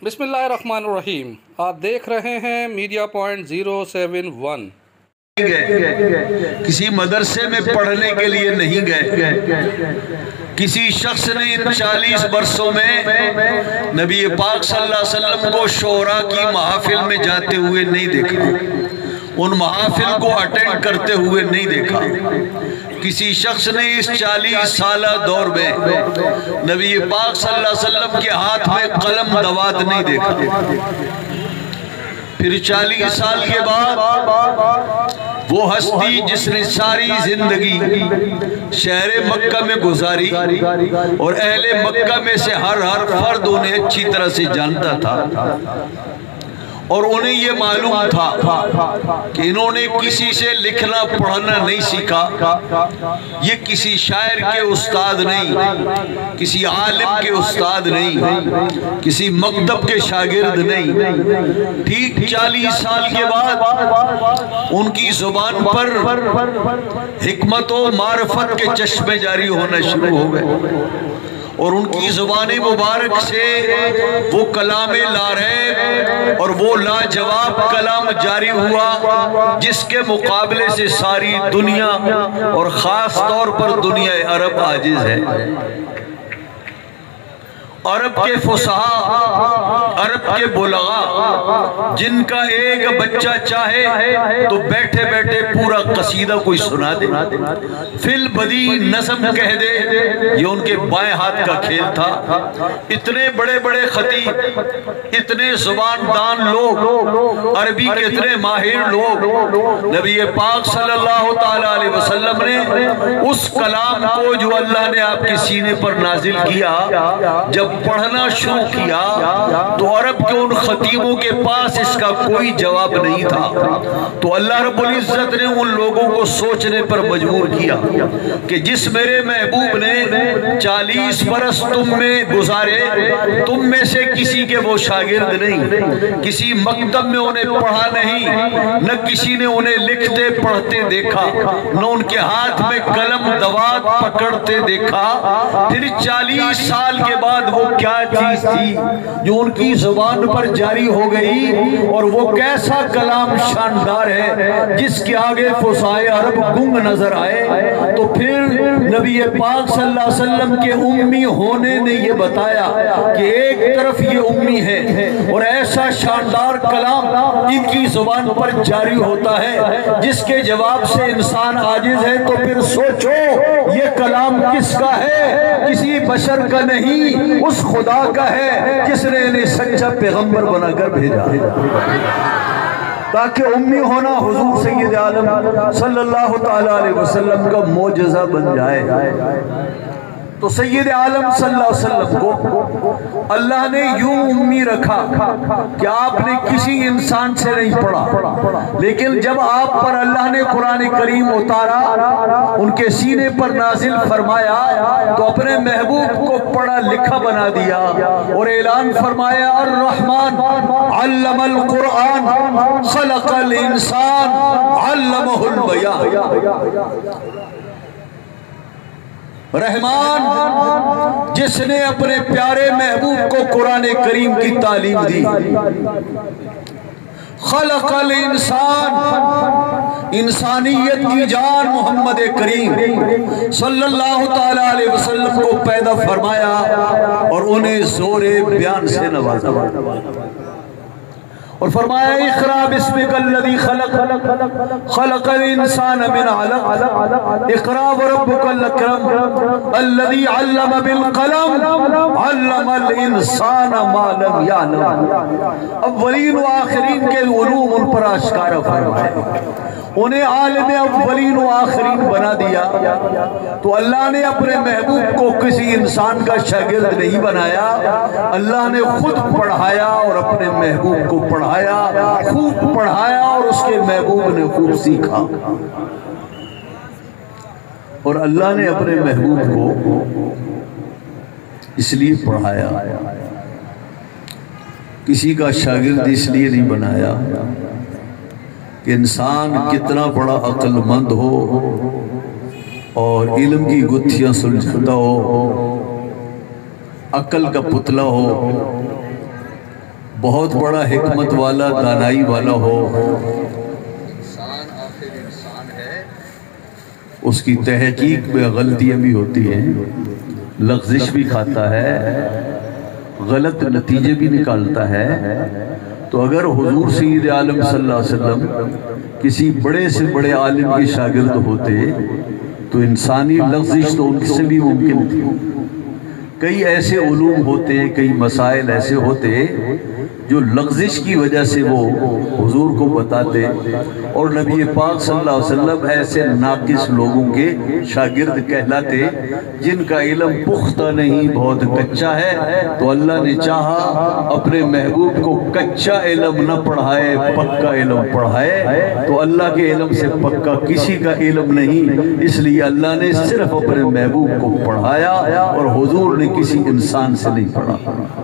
बिस्मिल्लाहिर्रहमानिर्रहीम। आप देख रहे हैं मीडिया पॉइंट 071। किसी मदरसे में पढ़ने के लिए नहीं गए। किसी शख्स ने इन 40 बरसों में नबी पाक सल्लल्लाहु अलैहि वसल्लम को शोरा की महफिल में जाते हुए नहीं देखा, उन महफिल को अटेंड करते हुए नहीं देखा। किसी शख्स ने इस 40 साला दौर में नबी पाक सल्लल्लाहु अलैहि वसल्लम के हाथ में कलम दवात नहीं देखा। फिर 40 साल के बाद वो हस्ती जिसने सारी जिंदगी शहर मक्का में गुजारी और अहले मक्का में से हर फर्द उन्हें अच्छी तरह से जानता था और उन्हें ये मालूम था कि इन्होंने किसी से लिखना पढ़ना नहीं सीखा, ये किसी शायर के उस्ताद नहीं, किसी आलिम के उस्ताद नहीं, किसी मकतब के शागिर्द नहीं। ठीक 40 साल के बाद उनकी जुबान पर हिकमत और मारफत के चश्मे जारी होना शुरू हो गए और उनकी ज़ुबान मुबारक से वो कलामे ला रहे और वो लाजवाब कलाम जारी हुआ जिसके मुकाबले से सारी दुनिया और ख़ास तौर पर दुनिया अरब आजिज़ है। अरब के फुसहा, अरब के बुलगा, जिनका एक बच्चा चाहे तो बैठे बैठे पूरा कसीदा कोई सुना दे, फिल बदी नज़म कह दे, ये उनके बाएं हाथ का खेल था। इतने बड़े बड़े खतीब, इतने ज़ुबानदान लोग, अरबी के इतने माहिर लोग, नबी पाक सल्लल्लाहु ताला अलैहि वसल्लम ने उस कलाम को जो अल्लाह ने आपके सीने पर नाजिल किया, जब पढ़ना शुरू किया तो अरब के उन खतीबों के पास इसका कोई जवाब नहीं था। तो अल्लाह रब्बुल इज्जत ने उन लोगों को सोचने पर मजबूर किया कि जिस मेरे महबूब ने 40 बरस तुम में गुजारे, तुम में से किसी के वो शागिर्द नहीं, किसी मकतब में उन्हें पढ़ा नहीं, न किसी ने उन्हें लिखते पढ़ते देखा, न उनके हाथ में कलम दवात पकड़ते देखा। फिर 40 साल के बाद वो क्या चीज थी जो उनकी जुबान पर जारी हो गई और वो कैसा कलाम शानदार है जिसके आगे फुसाए अरब गुंग नजर आए। तो फिर नबी पाक सल्लल्लाहु अलैहि वसल्लम के उम्मी होने ने ये बताया कि एक तरफ ये उम्मी है और ऐसा शानदार कलाम इनकी जुबान पर जारी होता है जिसके जवाब से इंसान आजिज है। तो फिर सोचो ये कलाम किसका है? किसी बशर का नहीं, उस खुदा का है जिसने इन्हें सच्चा पैगंबर बनाकर भेजा ताकि उम्मी होना हुजूर सय्यद आलम सल्लल्लाहु ताला अलैहि वसल्लम का मोजज़ा बन जाए। तो सय्यद आलम सल्लल्लाहु अलैहि वसल्लम को अल्लाह ने यूं उम्मी रखा कि आपने किसी इंसान से नहीं पढ़ा, लेकिन जब आप पर अल्लाह ने कुरान करीम उतारा, उनके सीने पर नाजिल फरमाया, तो अपने महबूब को पढ़ा लिखा बना दिया और ऐलान फरमाया अर्रहमान अल्लमल कुरान खलकल इंसान अल्लमहुल बयान। रहमान जिसने अपने प्यारे महबूब को कुरान करीम की तालीम दी। खलकल इंसान, इंसानियत की जान मोहम्मद करीम सल्लल्लाहु ताला अलैहि वसल्लम को पैदा फरमाया और उन्हें जोरे बयान से नवाजा और फरमाया इक़रा बिस्मिकल्लज़ी खलक़ खलक़ल इंसान मिन अलक़ इक़रा व रब्बुकल अकरम अल्लज़ी अल्लम बिल क़लम अल्लमल इंसान मा लम यअलम। अव्वलीन व आखिरीन के उलूम उन पर आश्कारा फरमाए, उन्हें आलिम अव्वलीन व आखिरीन बना दिया। तो अल्लाह ने अपने महबूब को किसी इंसान का शागिर्द नहीं बनाया, अल्लाह ने खुद पढ़ाया और अपने महबूब को पढ़ाया, खूब पढ़ाया और उसके महबूब ने खूब सीखा। और अल्लाह ने अपने महबूब को इसलिए पढ़ाया, किसी का शागिर्द इसलिए नहीं बनाया कि इंसान कितना बड़ा अक्लमंद हो और इल्म की गुत्थियां सुलझाता हो, अक्ल का पुतला हो, بہت بڑا حکمت والا دانائی والا ہو، انسان آخر انسان ہے. اس کی تحقیق میں غلطیاں بھی ہوتی ہیں، لغزش بھی کھاتا ہے، غلط نتیجے بھی نکالتا ہے. تو اگر حضور سید عالم صلی اللہ علیہ وسلم کسی بڑے سے بڑے عالم کے شاگرد ہوتے تو انسانی لغزش تو ان سے بھی ممکن تھی. کئی ایسے علوم ہوتے، کئی مسائل ایسے ہوتے جو لغزش کی وجہ سے وہ حضور کو بتاتے، اور نبی پاک صلی اللہ علیہ وسلم ایسے ناقص لوگوں کے شاگرد کہلاتے جن کا علم پختہ نہیں، بہت کچا ہے. تو اللہ نے چاہا اپنے محبوب کو کچا علم نہ پڑھائے، پکا علم پڑھائے. تو اللہ کے علم سے پکا کسی کا علم نہیں، اس لیے اللہ نے صرف اپنے محبوب کو پڑھایا، اور حضور نے کسی انسان سے نہیں پڑھا.